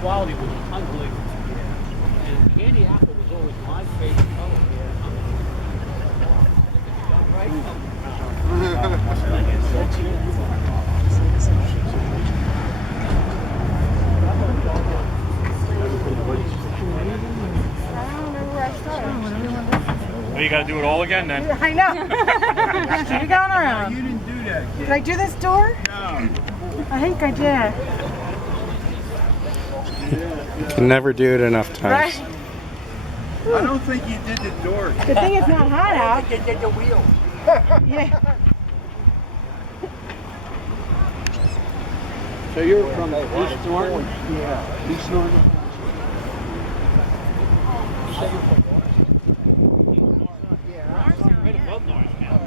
quality was unbelievable. And candy apple was always my favorite color. Well, you got to do it all again then. I know. You're going around. You didn't do that, kid. Did I do this door? No. I think I did. You can never do it enough times. Right? I don't think you did the door. Good thing it's not hot out. You did the wheel. Yeah. So you're from East Norton? Yeah. East Norton? Right above Norris County.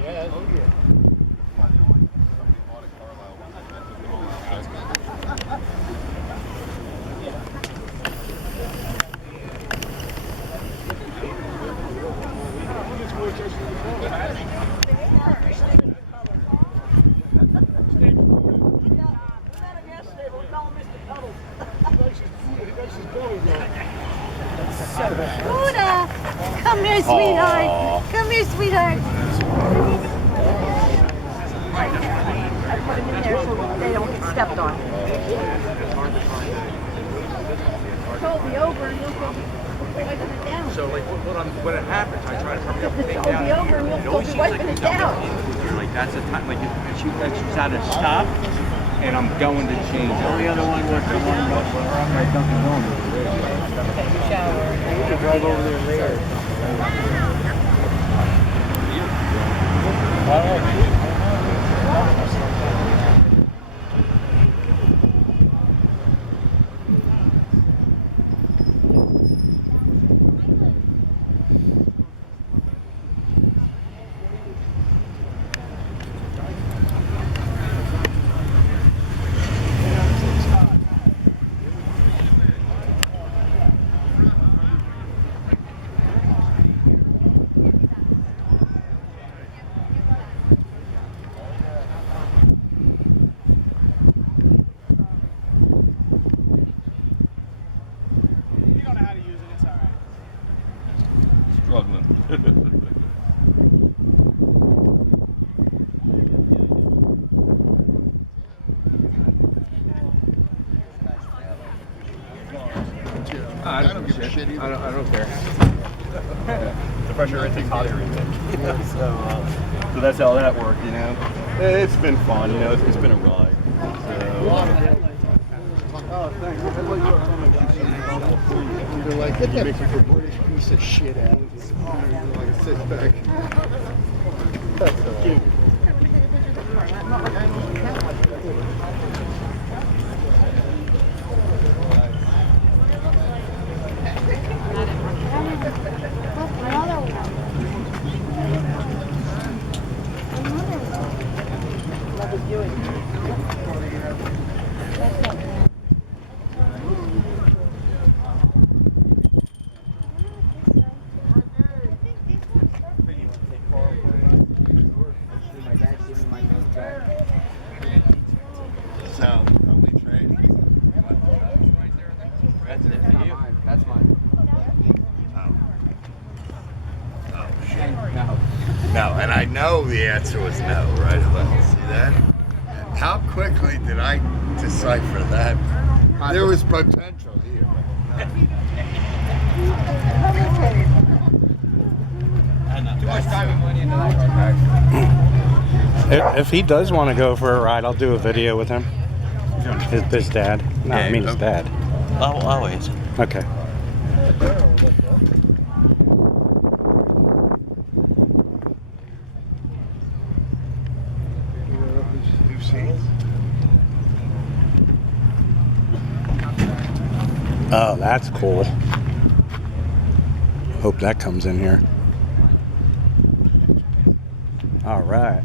Yeah. Oh, yeah. Buddha! Come here, sweetheart. Come here, sweetheart. I put them in there so they don't get stepped on. Toby over and you'll go wiping it down. So like when it happens, I try to hurry up and take Toby down. over and It you'll always go seems like wiping it it comes down. down. Like that's the time, like she's at a stop, and I'm going to change. The only other one was the one around my Dunkin' Donuts. Take a shower. You could drive over there later. Struggling. I don't give a shit either. I don't care. The pressure intake's hot air intake. So that's how that worked, you know. It's been fun, you know. It's been a ride. Oh, thanks. They're like, get that British piece of shit out. Like a six-pack. That's cute. So, are we trading? That's it for you. That's mine. Oh, shit. No. No, and I know the answer was no, right away. See that? And how quickly did I decipher that? There was potential here. Too much time and money into that. If he does want to go for a ride, I'll do a video with him. His dad. No, I mean his dad. Always. Okay. New seats? Oh, that's cool. Hope that comes in here. All right.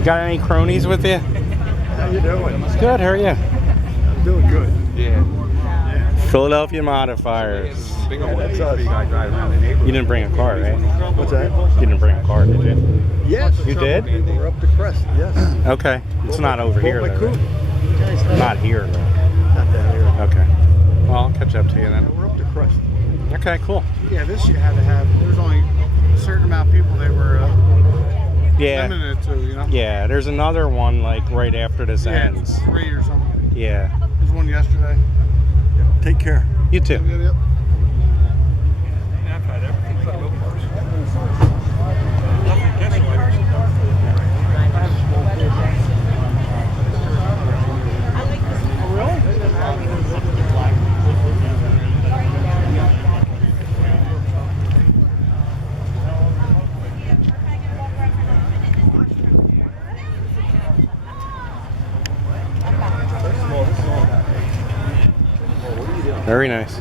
You got any cronies with you? How you doing? Good, how are you? I'm doing good. Yeah. Philadelphia Modifiers. That's us. You didn't bring a car, right? What's that? You didn't bring a car, did you? Yes. You did? We're up the crest, yes. Okay. It's not over here, Bought my though, coupe. right? Not here, though. Not that area. Okay. Well, I'll catch up to you then. We're up the crest. Okay, cool. Yeah, this you had to have. There's only a certain amount of people they were Yeah. limited to, you know? Yeah, there's another one, like, right after this Yeah, ends. 3 or something. Yeah. There's one yesterday. Take care. You too. Yep. Yeah, I've had everything but milk bars. Nothing gets like Very nice.